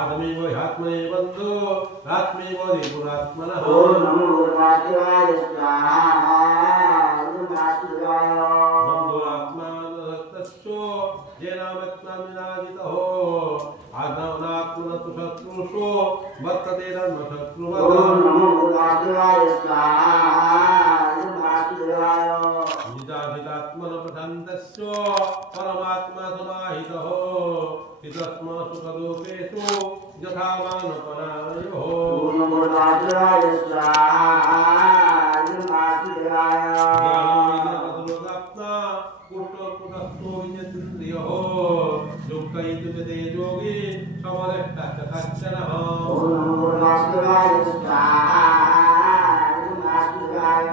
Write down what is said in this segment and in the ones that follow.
आत्मेव ह्यात्मने बन्धो आत्मेव देवरात्मनः ओम नमो वासुदेवाय स्वाहा वासुदेवाय बन्धो आत्मानस्तस्यो येनात्माविनादितो आत्मनात्मनस्तु शत्रुषु वर्तते धर्मशत्रुवः ओम नमो वासुदेवाय स्वाहा वासुदेवाय जिताभितात्मन प्रशान्तस्य परमात्मा समाहितः हितस्म सुखदुःखेषु यथा मानपरायणयोः ओम नमो वासुदेवाय स्वाहा वासुदेवाय ज्ञानविज्ञानसुलोकात्मा कुष्ठोत्कुटस्थो विचेन्द्रियः युक्तैतुजते योगी समदष्टश्च कश्चनः ओम नमो वासुदेवाय स्वाहा वासुदेवाय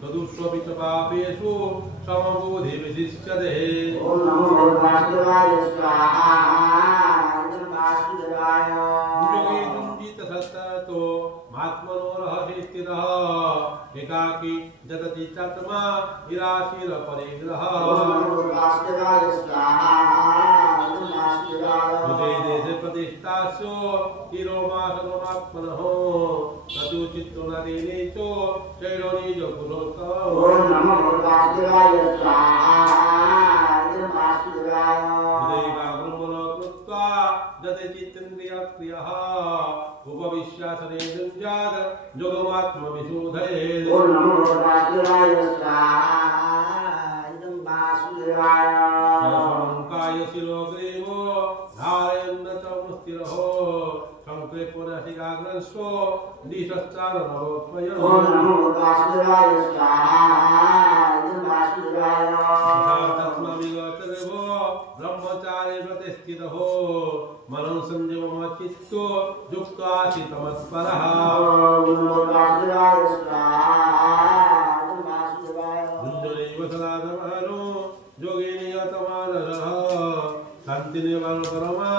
सदुष्वपित पापेषु समबोधि विशिष्यते ओम नमो वासुदेवाय स्वाहा वासुदेवाय योगे युञ्जित सत्ततो महात्मनो रहसि स्थितः एकाकी जतति चात्मा विराशीरपरिग्रहः ओम नमो वासुदेवाय स्वाहा वासुदेवाय उदे देशे प्रतिष्ठास्यो तिरोमासमात्मनः नतुचित्तो नदीनेचो शैलोनिजो पुरोत्तमः ओम नमो वासुदेवाय स्वाहा वासुदेवाय उदयगाग्रमनो कृत्वा जते चित्तेन्द्रियक्रियः उपविश्यासने युञ्जात योगमात्मविशोधये ओम नमो वासुदेवाय स्वाहा वासुदेवाय शङ्काय शिरोग्रीवो धारयन्न च मुस्तिरः संकृष्णसिकाग्रस्व दिशश्चानरोत्मयः ओम नमो वासुदेवाय स्वाहा वासुदेवाय तस्मविगतर्भो ब्रह्मचारे व्रते स्थितः मनं संयममचित्तो युक्तासितमत्परः ओम नमो वासुदेवाय स्वाहा वासुदेवाय कुञ्जनैव सदानमानो योगिनियतमानरः शान्तिनिर्वाण परमा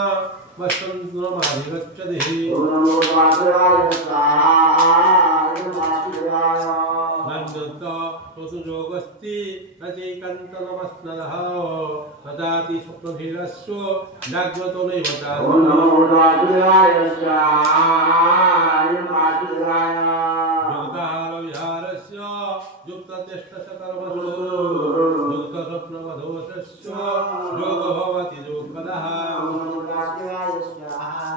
वसन्तमाधिगच्छति ओम नमो वासुदेवाय स्वाहा वासुदेवाय नन्दन्त पशुयोगस्ति रचैकन्तनमस्नदः तदाति स्वप्नधीरस्व जाग्रतो नैव ओम चारुः नमो वासुदेवाय स्वाहा वासुदेवाय युक्ताहारविहारस्य युक्तचेष्टसकर्मसु युक्तस्वप्नवधोषस्य योगो भवति योगपदः ओम नमो वासुदेवाय स्वाहा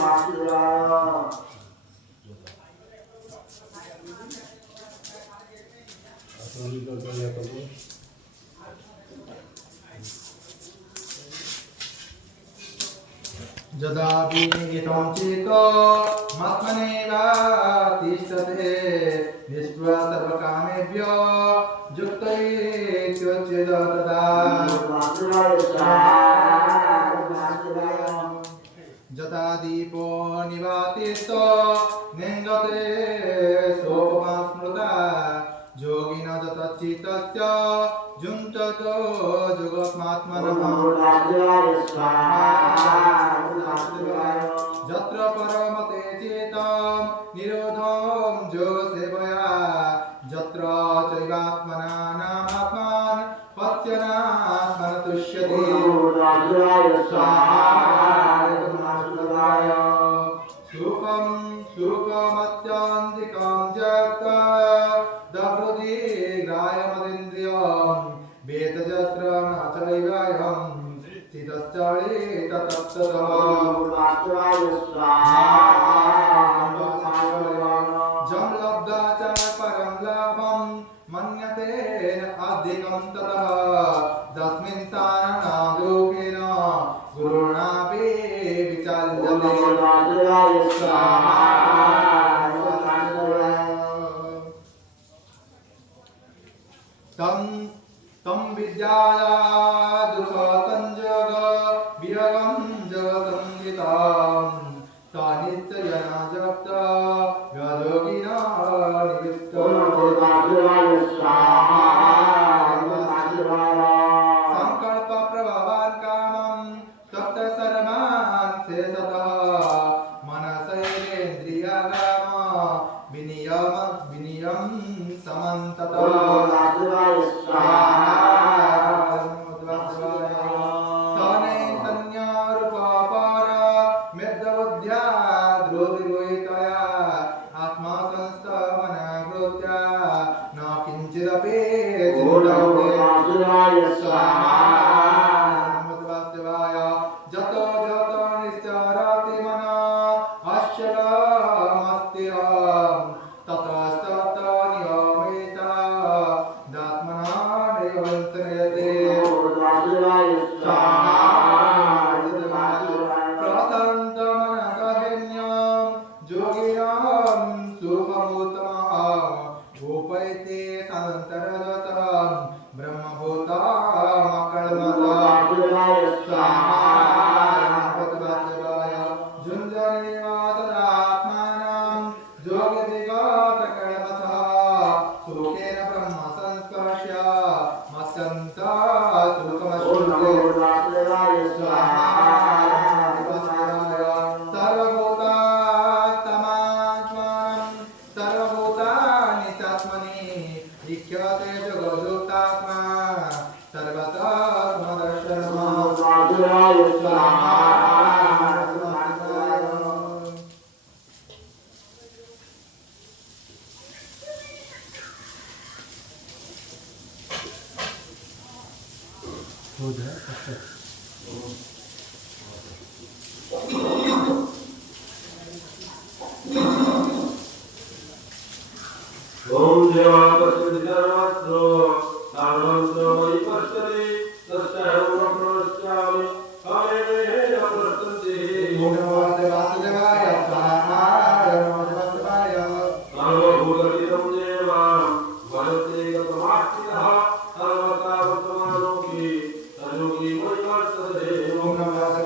वासुदेवाय यदा विनिहितं चेतो मत्मनेव तिष्ठते निष्प्रा सर्वकामेभ्यो युक्तैत्योच्यते तदा वासुदेवाय स्वाहा वासुदेवाय यथा दीपो निवातितो नेङ्गते सोपमा स्मृता योगिना तच्चित्तस्य जुञ्चतो जुगस्मात्मनः वासुदेवाय स्वाहा वासुदेवाय यत्र परमते चेतं निरोधं योगसेवया यत्र चैवात्मनानामात्मान् पश्यन्नात्मन तुष्यति वासुदेवाय स्वाहा वासुदेवाय सुखं सुखमत्यान्तिकं जगत् दहृति ग्राह्यमतीन्द्रियं वेदजत्र न चैवायं स्थितश्चरे तत्ततः वासुदेवाय स्वाहा जं लब्धा च परं लाभं मन्यतेन अधिकं ततः तस्मिन् स्थानादोकेन गुरुणापि विचाल्यते वासुदेवाय स्वाहा तं विद्याया दुःखसंयोग वियोगं जगसंहितां सा निश्चयेन जगत् व्यायोगिना निवृत्तो वासुदेवाय स्वाहा वासुदेवाय संकल्पप्रभवान् कामं सप्तसर्वान् शेषतः मनसैरेन्द्रियगाम विनियम समन्ततः वासुदेवाय स्वाहा स्वाहा नमो वासुदेवाय जत जत निश्चरति मना अश्चलमस्त्यहं ततस्तत नियमिता दात्मना निवन्तयते वासुदेवाय स्वाहा प्रशान्तमनकहिन्यं योगिनां सुखमुत्तमम् उपैते सन्तरजतं ब्रह्मभूतामकल्मषम् वासुदेवाय स्वाहा वासुदेवाय झुञ्झनिवासरात्मानं योगदिगतकल्मषः सुखेन ब्रह्म संस्पर्श्य मत्सन्ता सुखमश्नुते वासुदेवाय स्वाहा सर्वभूतात्मात्मानं सर्वभूतानि चात्मनि लिख्यते जगदुक्तात्मा सर्वतः समदर्शनम् वासुदेवाय स्वाहा ओम देवापस्यदितर्वत्रो सर्वंतो मयि पश्यति तस्याहं प्रणश्यामि काले मे प्रवर्तन्ते नमो वासुदेवाय स्वाहा नमो वासुदेवाय सर्वभूतहितं देवां वदते गतमास्तितः सर्वथा वर्तमानोऽपि तयोगी मयि वर्तते नमो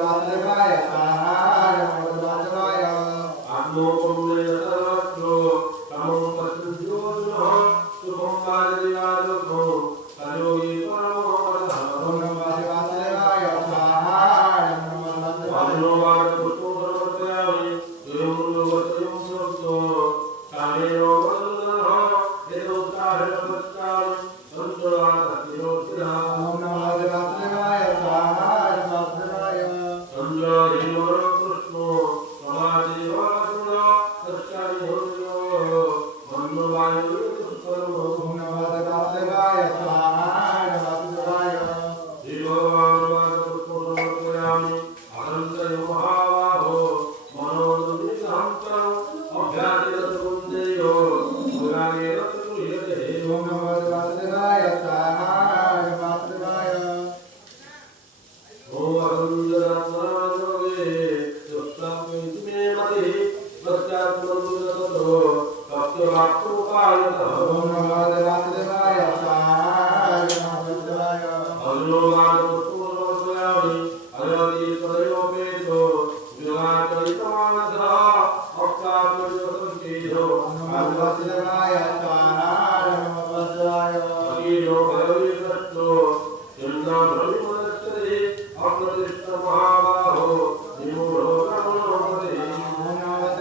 वासुदेवाय स्वाहा नमो वासुदेवाय आत्मोपम्ने सर्वत्रो तमं पश्यन्त्यो शुभं वादिवादो तयोगी परमो वदः नमो वासुदेवाय स्वाहा नमो वासुदेवाय धन्यवाद पुष्पं समर्पयामि स्वयं लोकत्रयं समर्पो कामेनो वन्दनः यदोत्साहेन पश्यामि सञ्चयातिरोचिरः नमो वासुदेवाय स्वाहा नमो वासुदेवाय सञ्जयिनोर कृष्णो समादेवासुर तस्यानि होन्यो मन्नवायु सर्वो नमो वासुदेवाय स्वाहा नमो वासुदेवाय देववाद पुष्पं समर्पयामि अनन्तयो महाबाहो मनोनिधान्तरम् अभ्यासितकुन्देयो मुरारेण गृह्यते नमो वासुदेवाय स्वाहा नमो वासुदेवाय ॐ अरुन्दरात्मनायोगे युक्तात्मेति मे मतिः पश्चात्मनुदतो तत्त्ववाक्योपायतः नमो वासुदेवाय स्वाहा नमो वासुदेवाय धन्यवाद पुष्पं समर्पयामि अयति तदयोपेतो विवाचरितमानसः अप्राप्यसंकेतो नमो वासुदेवाय स्वाहा नमो वासुदेवाय अकीनो भयविदष्टो यन्नाभ्रमिमदक्षते अप्रतिष्ठमहाबाहो निमूढो ब्रह्मणोपदे नमो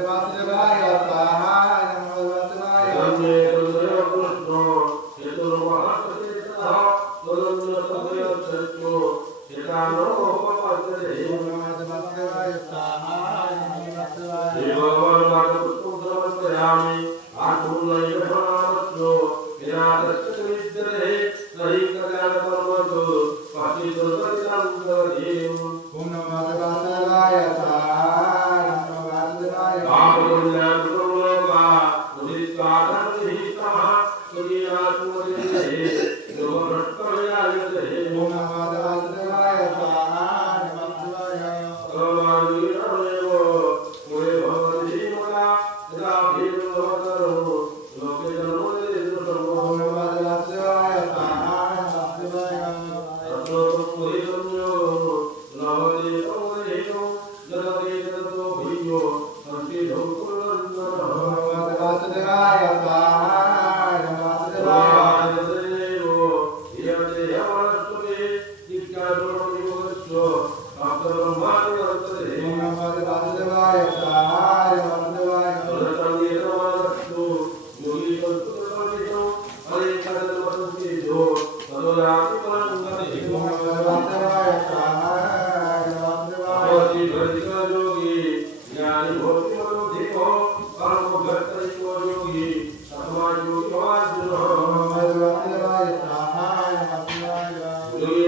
वासुदेवाय स्वाहा नमो वासुदेवाय धन्ये तदयो कृष्णो यतुर्महाप्रतिष्ठः तदन्यतदयोच्छो यतानो उपपद्यते नमो वासुदेवाय स्वाहा नमो वासुदेवाय देववर्माद पुष्पं समर्पयामि आत्मनैवमानस्यो विराटस्य विद्यते नहि कल्याणपर्वतो पतितोदरितान्तरदेव नमो वासुदेवाय स्वाहा नमो वासुदेवाय कामकल्याणपुरलोका उदित्वादर्शितमः सुखीयात्मदिते योगभ्रष्टमयायते नमो वासुदेवाय स्वाहा नमो वासुदेवाय सर्वाणीनमेव मुरे भवति धीमता यदा भीर्भवतरो लोके जन्मोदयेन्द्रसमो नमो वासुदेवाय स्वाहा नमो वासुदेवाय तत्त्वमुपदेशंयो नवते तमोदेशो जगते जगतो भूयो संस्थितौ कुर्वन्नः नमो वासुदेवाय स्वाहा नमो वासुदेवाय सर्वादेवो ह्रियते यवनस्पते नित्यासुरनियोगस्यो प्राप्तब्रह्माणि वर्तते नमो वासुदेवाय स्वाहा नमो वासुदेवाय तदर्थमेतमानस्तु योगी संस्कृतपरितो अनेकदर्शनवसन्तेजो तदोयाति परं गतिः नमो वासुदेवाय स्वाहा नमो वासुदेवाय भवति भर्तिकयोगी ज्ञानी भवति मनोधिको कर्मभर्तरिको योगी तस्मात् योगी भवार्जुनः नमो वासुदेवाय स्वाहा नमो वासुदेवाय योगी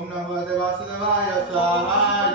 Om Namo Vasudevaya Swaha.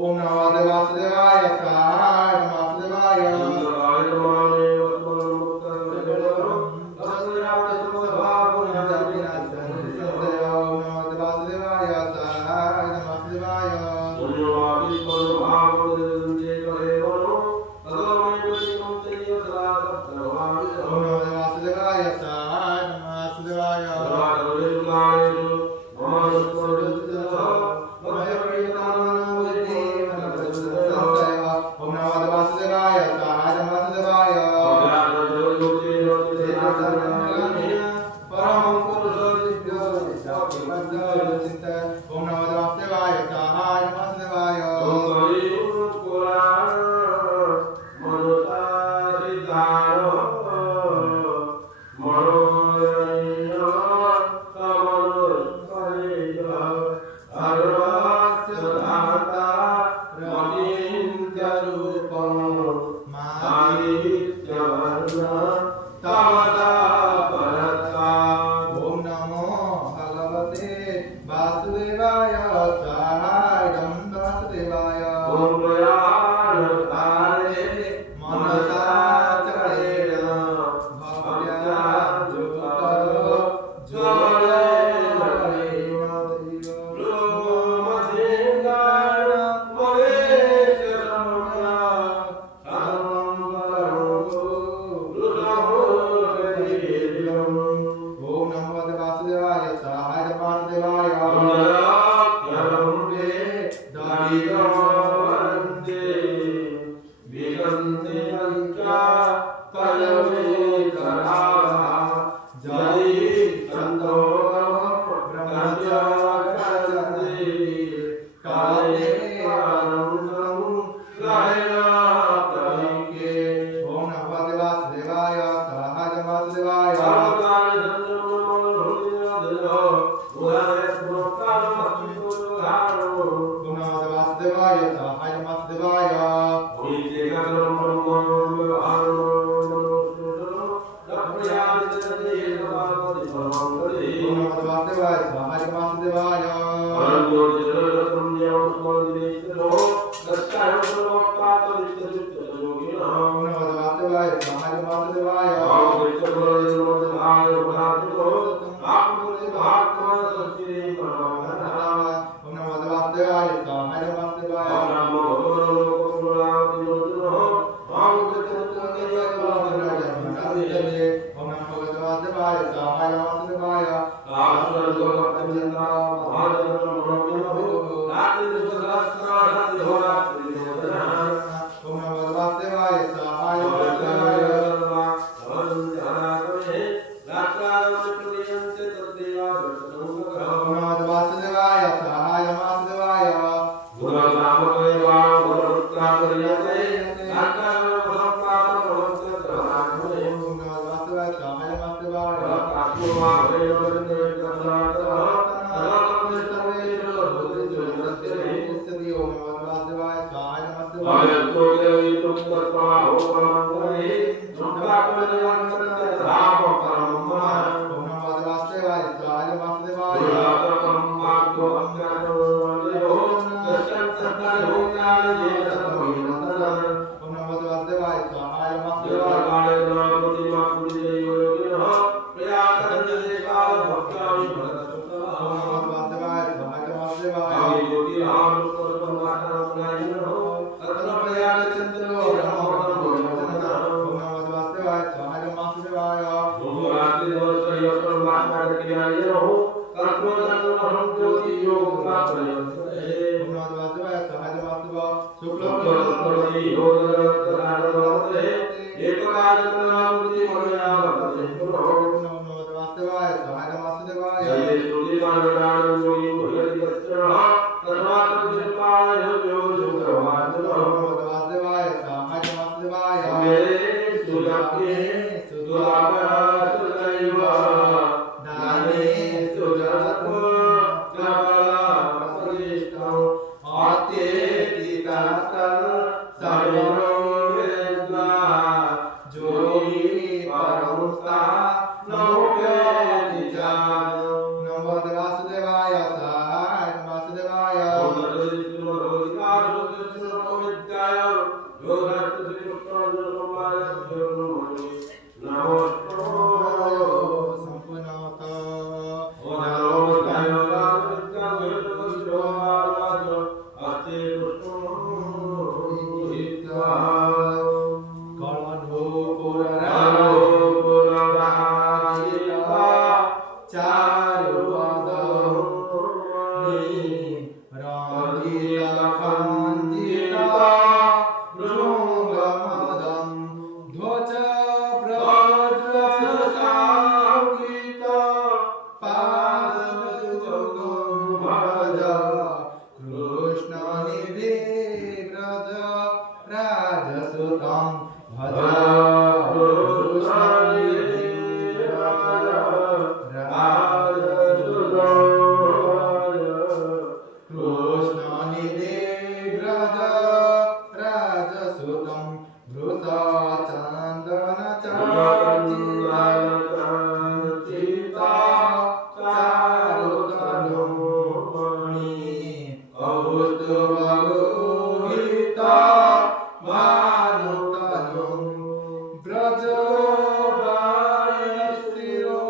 ओम नमो वासुदेवाय स्वाहा वासुदेवाय रञ्जिता खञ्जिता भृङ्गमदं ध्वज व्रजसङ्गीता पादयुगं भज कृष्णनिधि व्रज राजसुतं भज कृष्णनिधि व्रज राजसुतं कृष्णनिधि व्रज राजसुतं वृषा चन्दन चर्चिता चारुतनुमणि कौस्तुभलोहिता भानुतनुं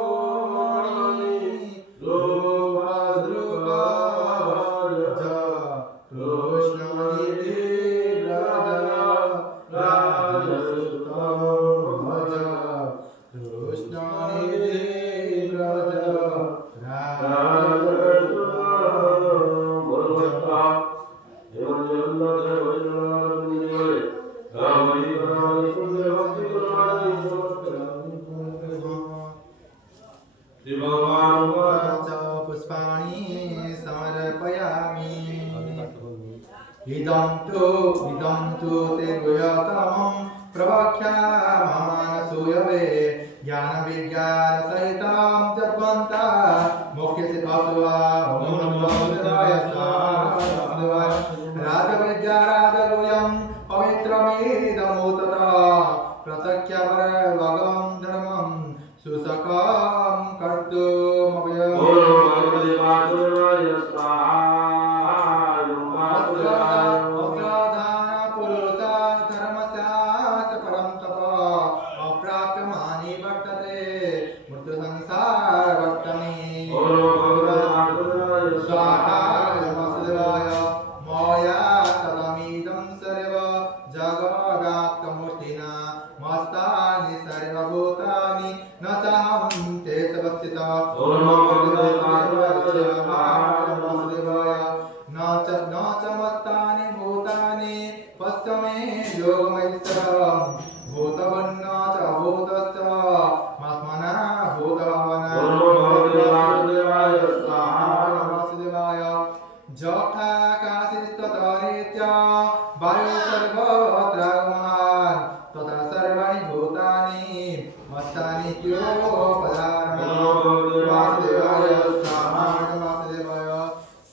व्रजवायुशिरोमणि लोभद्रुकभज कृष्णनिधि व्रज राजसुतं भज कृष्णनिधि व्रज पुष्पाणि समर्पयामि इदं तु ते गुह्यतमं प्रवक्ष्यामसूयवे ज्ञानविज्ञानसहितं जपन्ता मोक्षस्य असुवा ॐ नमो वासुदेवाय स्वाहा राजविद्या राजगुह्यं पवित्रमिदमुततः प्रत्यक्षपरवगं धर्मं सुसकं कर्तुमव्ययम् मस्तानि सर्वभूतानि न चाहं ते समस्थिता न च मस्तानि भूतानि पश्य मे योगमैश्वरं भूतवन्न च भूतश्च मात्मना भूतभावना वासुदेवाय जथाकाशिस्ततरीत्या वायु सर्वत्र महान् तथा सर्वाणि भूतानि मस्तानि वासुदेवाय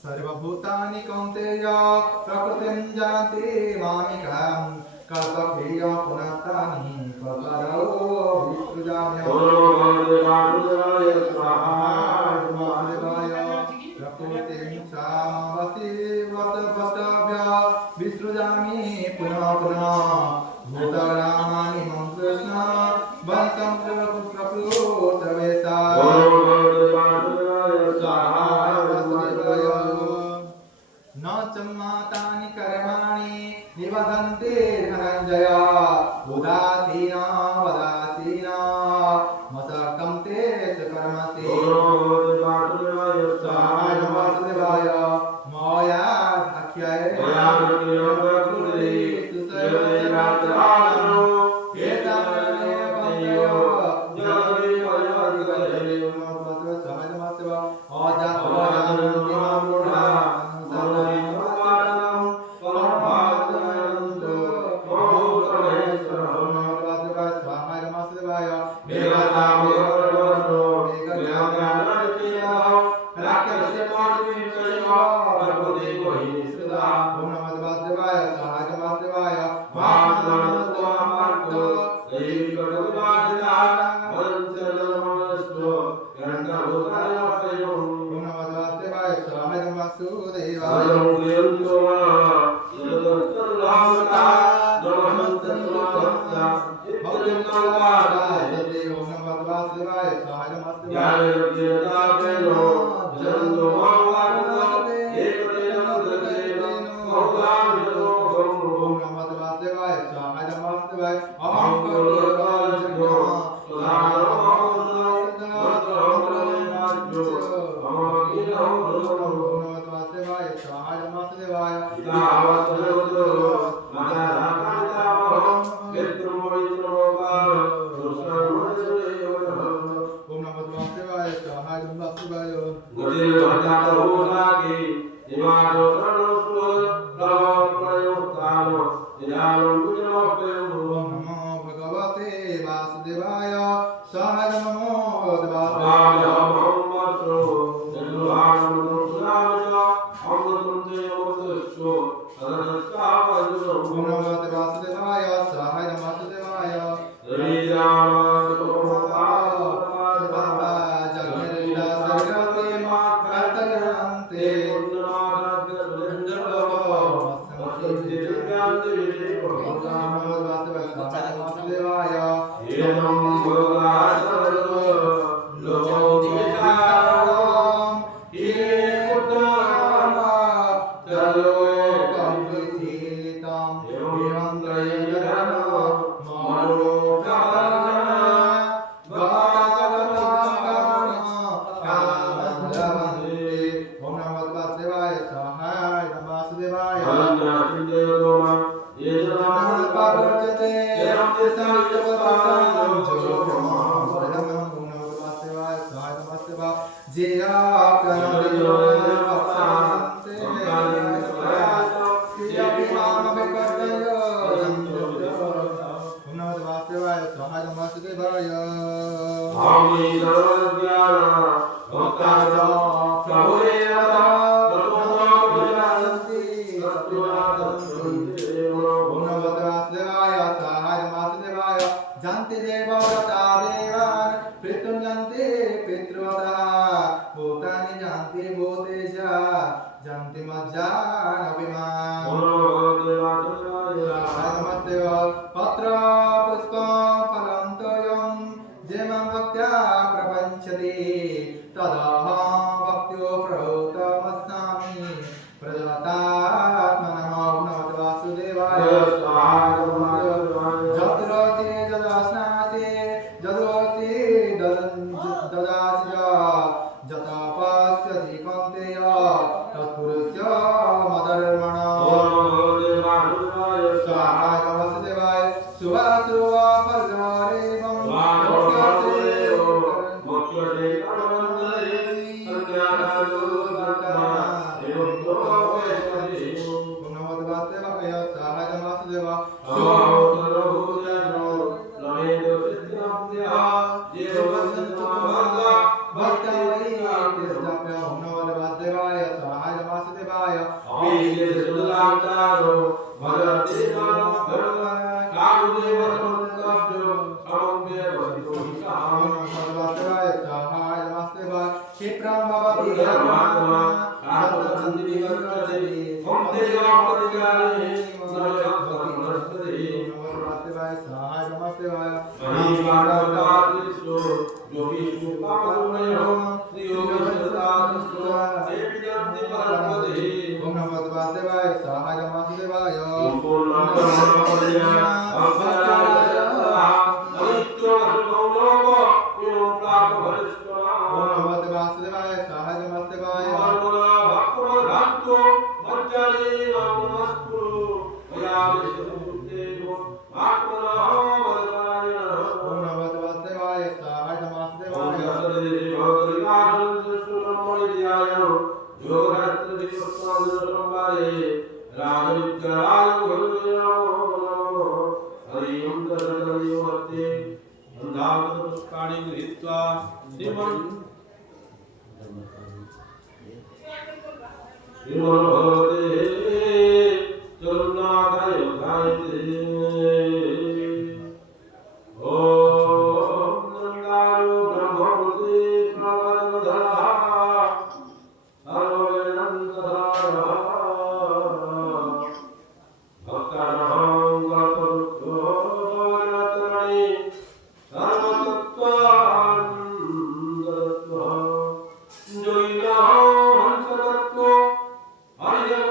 सर्वभूतानि कौन्तेय प्रकृतिं जानति मामिकां कल्पक्षयं पुनस्तानि कल्पतरो विसृजाम्यहं प्रकृतिं सामवसि वसवस्तभ्य विसृजामि पुनः पुनः भूतग्रामाणि मम कृष्ण वंशं प्रकृतवेशा न च मातानि कर्माणि निबधन्ते धनञ्जय उदासीना वदासीना मसकं ते सुकर्मसि वासुदेवाय मया ध्याये Hare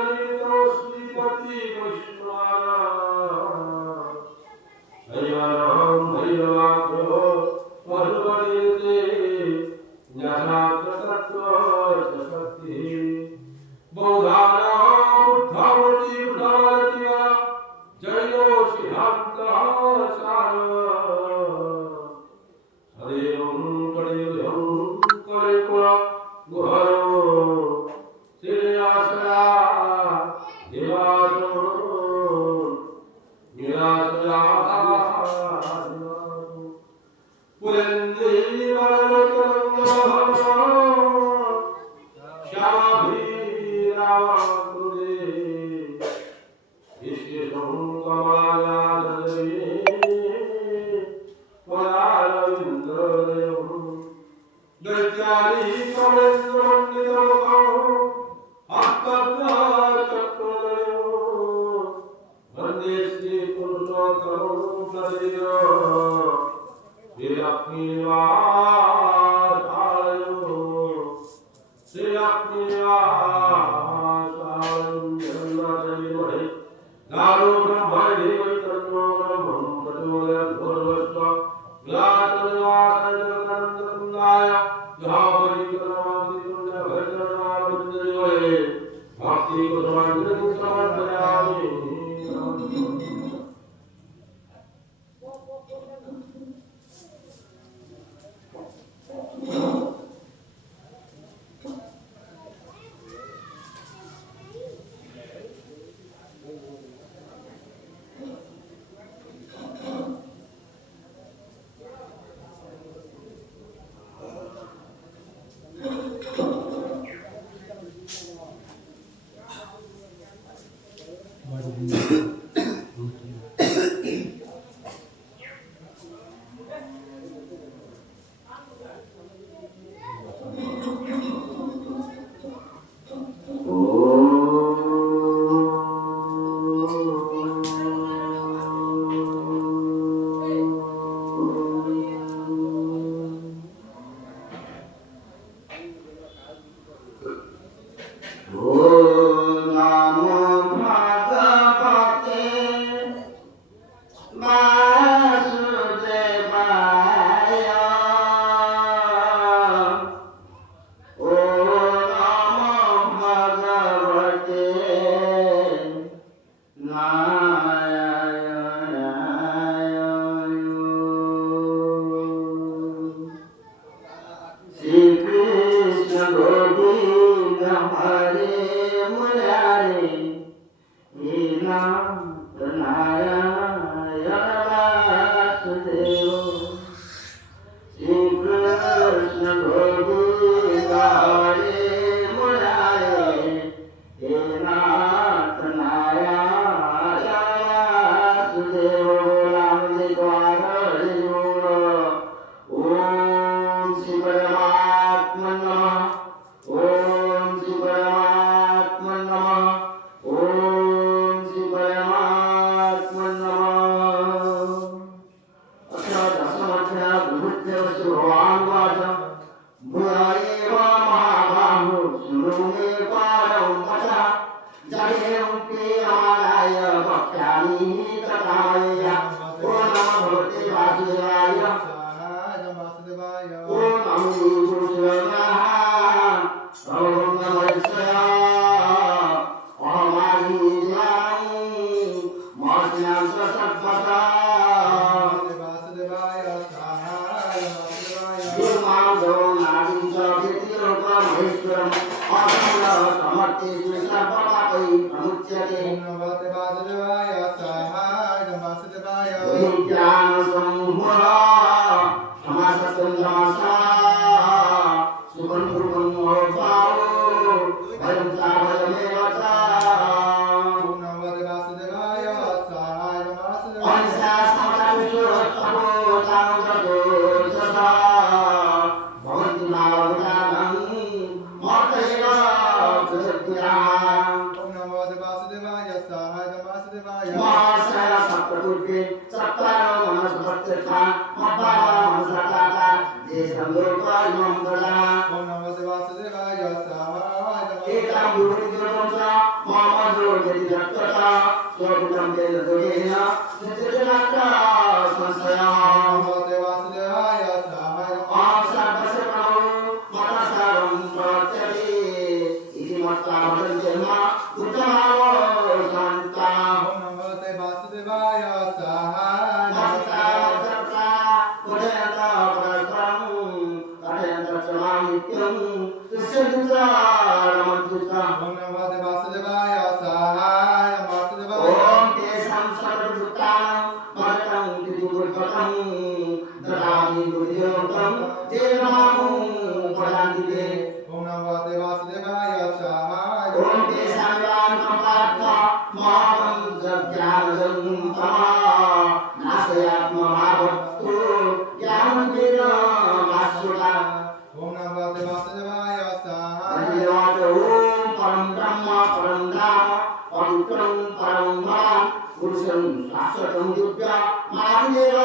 Om परम धाम पवित्रं परम धाम पुरुषं शाश्वतं दिव्या महादेव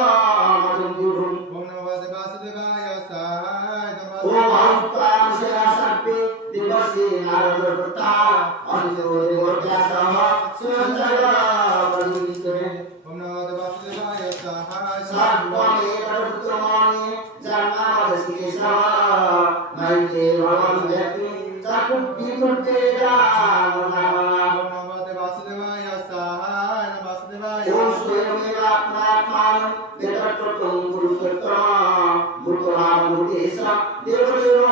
मदं विभुम् ओम नमो वासुदेवाय सहाय ॐ अरुत्तां शिरासर्पे दिवसे नारदवृत्ता अनितो देवव्यासः सुरञ्जयवदीश्वरे ओम नमो वासुदेवाय सहाय सर्वमेतदुत्तमानि जन्मादशिकेशः नैते भगवन् व्यक्ति चकुर्विमुक्तेदानमः ओम नमो वासुदेवाय सहाय वासुदेवाय ॐ स्वयमेवात्मात्मानं वेदकृतं पुरुषोत्तमः भूतनामभूतेश देवदेव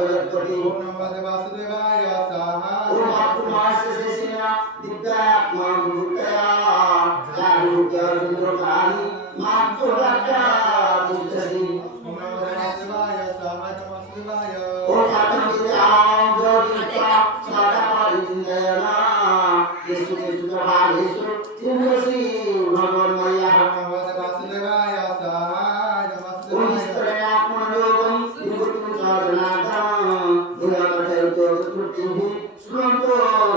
जगत्पति ओम नमो वासुदेवाय सहाय ॐ आत्मास्य शेषेण दिव्यात्मा विभूतया जागरूकविन्द्रकानि मातुराज्ञादिष्टसि ओम नमो वासुदेवाय सहाय वासुदेवाय ॐ आत्मविद्यां ज्योतिषा सदापरिचिन्तयना येषु येषु प्रभावेषु चिन्तयसि भगवन्मया ओम नमो वासुदेवाय सहाय ॐ वासुदेवाय निष्करणात्मयोगं विभूतिं च जनार्दनं भूयामठयतो त्रुटिः श्रुणन्तो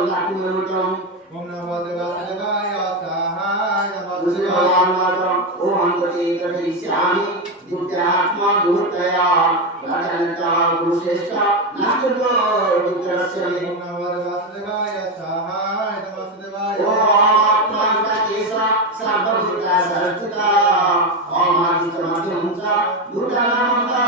लाक्ष्मीमुखम् ओम नमो वासुदेवाय सहाय दूसरे वासुदेवाय भगवान माता ओ अंतरे कथयिष्यामि बुद्ध्यात्मा दूतया राजनता गुरुश्रेष्ठ नास्तो वित्रस्य मे ओम नमो वासुदेवाय सहाय वासुदेवाय ओ आत्मा केश सर्वभूता सर्वदा ओमादित मध्यम च भूतानामता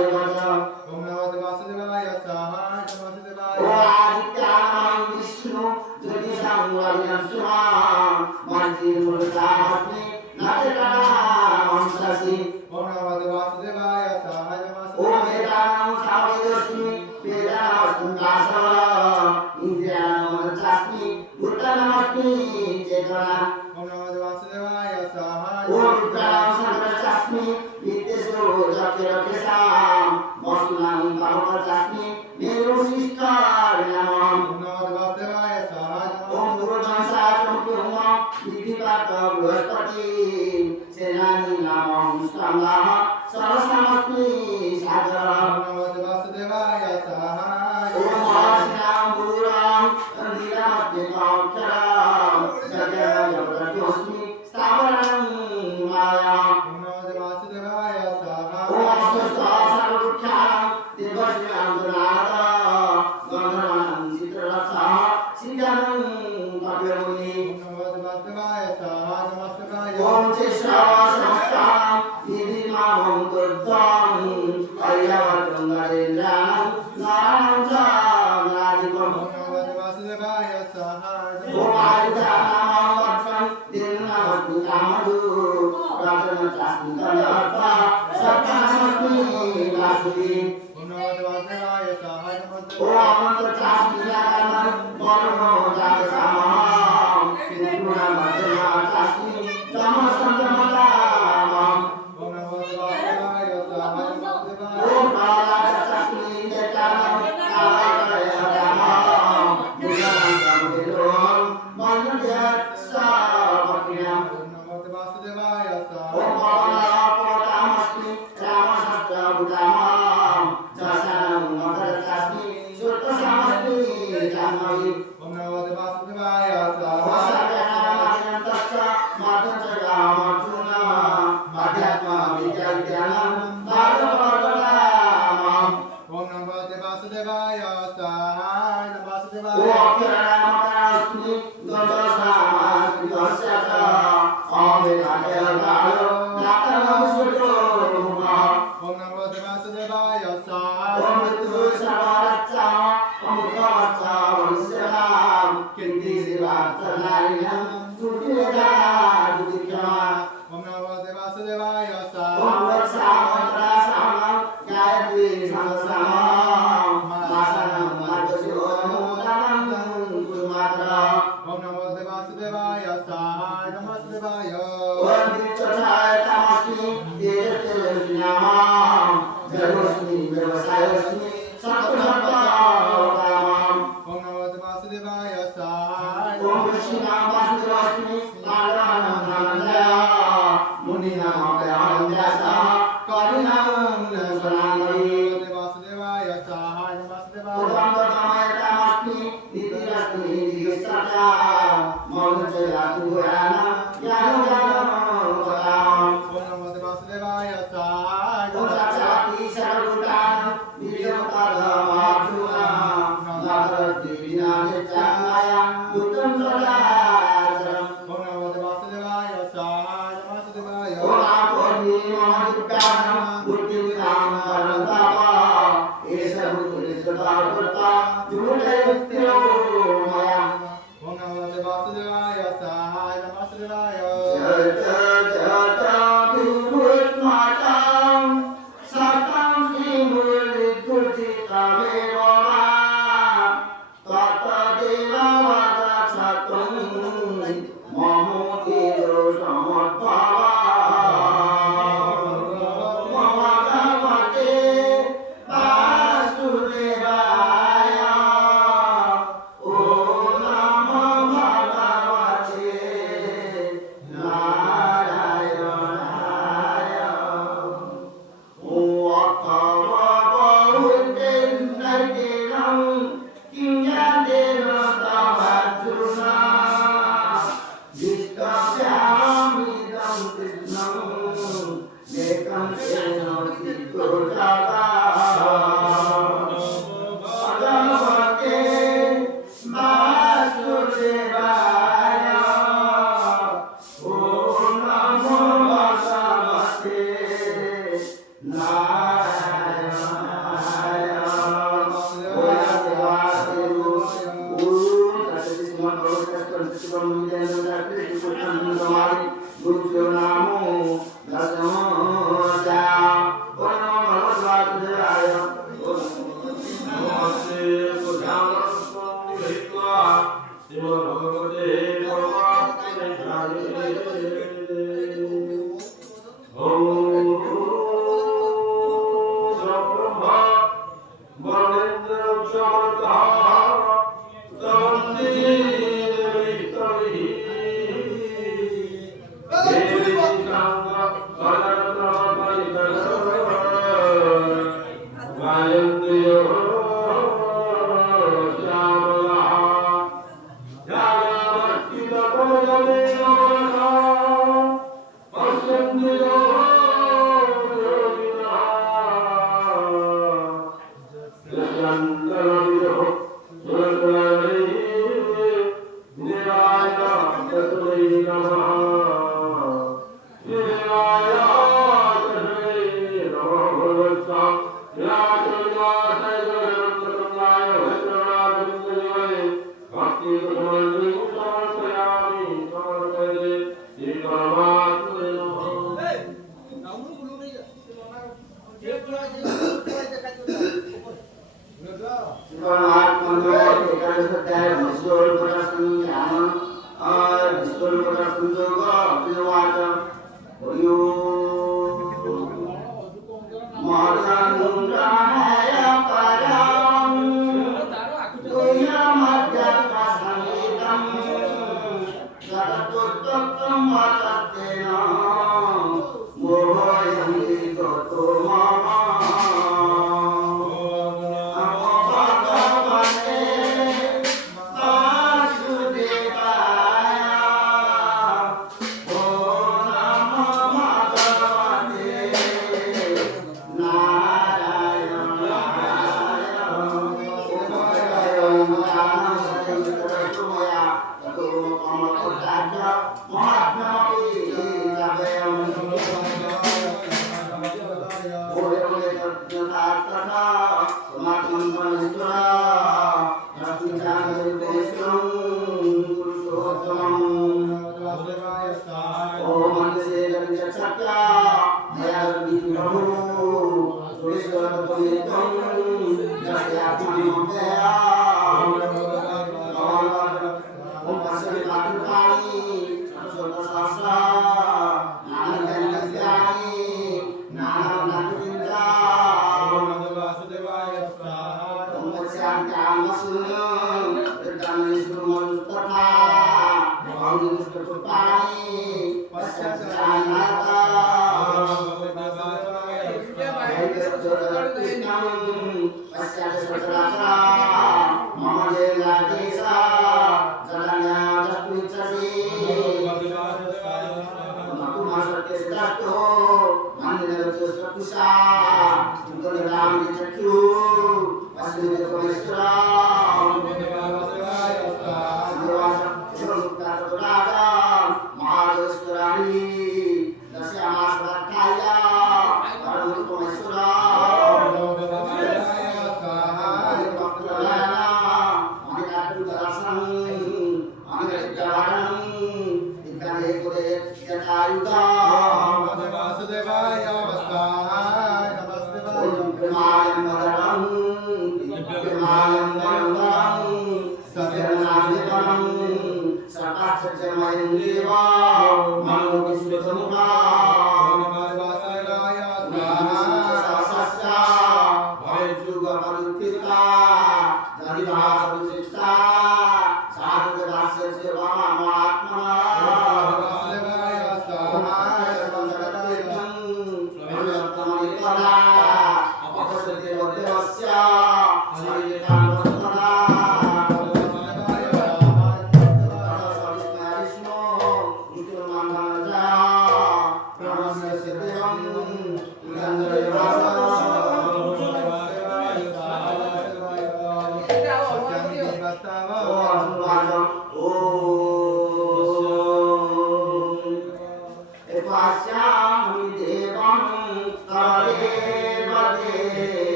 एवच ओम नमो वासुदेवाय सहाय ओ वासुदेवाय आदित्यानां विष्णु ज्योतिषां वरिणस्वा मन्त्रिमूर्तामस्मि नाटकानामंससि ओम नमो वासुदेवाय सहाय ओ वासुदेवाय वेदानां सावेदस्मि वेदानां दासः इन्द्रियाणां मनसास्मि भूतानामस्मि चेतना ओम नमो वासुदेवाय सहाय ओ रुद्राणां संरक्षास्मि नित्येषु जपिरकेशां वसुनां पावकास्मि मेरुशिष्टार्णमम् ओम नमो वासुदेवाय सहाय ओम गुरुदंशाचमुख्यम विधिपात बृहस्पति सेनानी नामं स्कंदः सरसमस्मि सागरः ओम नमो वासुदेवाय सहाय ओम महर्षिणां गुरुरां तन्दिरामत्यकाक्षरां जगज्जगतोऽस्मि स्थावरं माया ओम नमो वासुदेवाय सहाय ओम अष्टस्था सर्ववृक्षाणां देवस्यां गुणाः गन्धर्वाणां चित्ररक्षः सिद्धानं कपिलमुनि ओम नमो वासुदेवाय सहाय वासुदेवाय ओम चेष्टावासनस्तां निधिमामं दुर्गं अय्यावतं नरेन्द्राणां नारायणं च नादिकम् ओम नमो वासुदेवाय सहाय ओम आयुधानां वत्सं दीर्घनामस्मि कामधु राजनचास्मि तन्नर्था सत्तामस्मि वासुदेव ओम नमो वासुदेवाय सहाय ओ वासुदेवाय अमृतचास्मि जागरण मनोहो जागसामहं किन्तुनामर्जनाचास्मि तमसंगमतामम् ओम नमो वासुदेवाय सहाय वासुदेवाय ओम कालाचास्मि जटानं कालाकलयहतामहं दुर्गान्तमभिलोहं मन्यत्सापकिनम् ओम नमो वासुदेवाय ओम सहाय पवनापवतामस्मि रामशस्त्रभुतामहं जसानं मकरचास्मि सुरतसामस्मि जाह्नवी ओम नमो वासुदेवाय सहाय वसर्गनामचिरन्तश्च मातुर्जगामर्जुनः माध्यात्मा विद्याविद्यानं भागवतवर्धनामम् ओम नमो वासुदेवाय सहाय ओ वासुदेवाय अक्षरामकरास्मि गन्धर्वसामास्मृतस्य च अमेकायकायो नाटकविश्वतो मुखः ओम नमो वासुदेवाय सहाय ओम मृत्युसमारच्चा अमृतमच्चा वंशनां किन्तिशिवार्थनारिणं सुखियदादित्यमा ओम नमो वासुदेवाय ओम सहाय वत्सामन्त्रासामं गायत्री संसामं मासनं मार्गशिरोमुदानं सुमात्रा ओम नमो वासुदेवाय सहाय वासुदेवाय ओम दीक्षायतामस्मि तेजस्विनामं जयोस्मि व्यवसायोस्मि सत्तमत्तावतामम् ओम नमो वासुदेवाय सहाय ओम कृष्णां वासुदेवास्मि पाण्डवानां नामधया मुनीनां व्यासः कविनां सनातनी वासुदेवाय सहाय वासुदेवाय ओम तमायतामस्मि नितिरस्मि Mama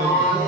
Om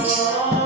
Om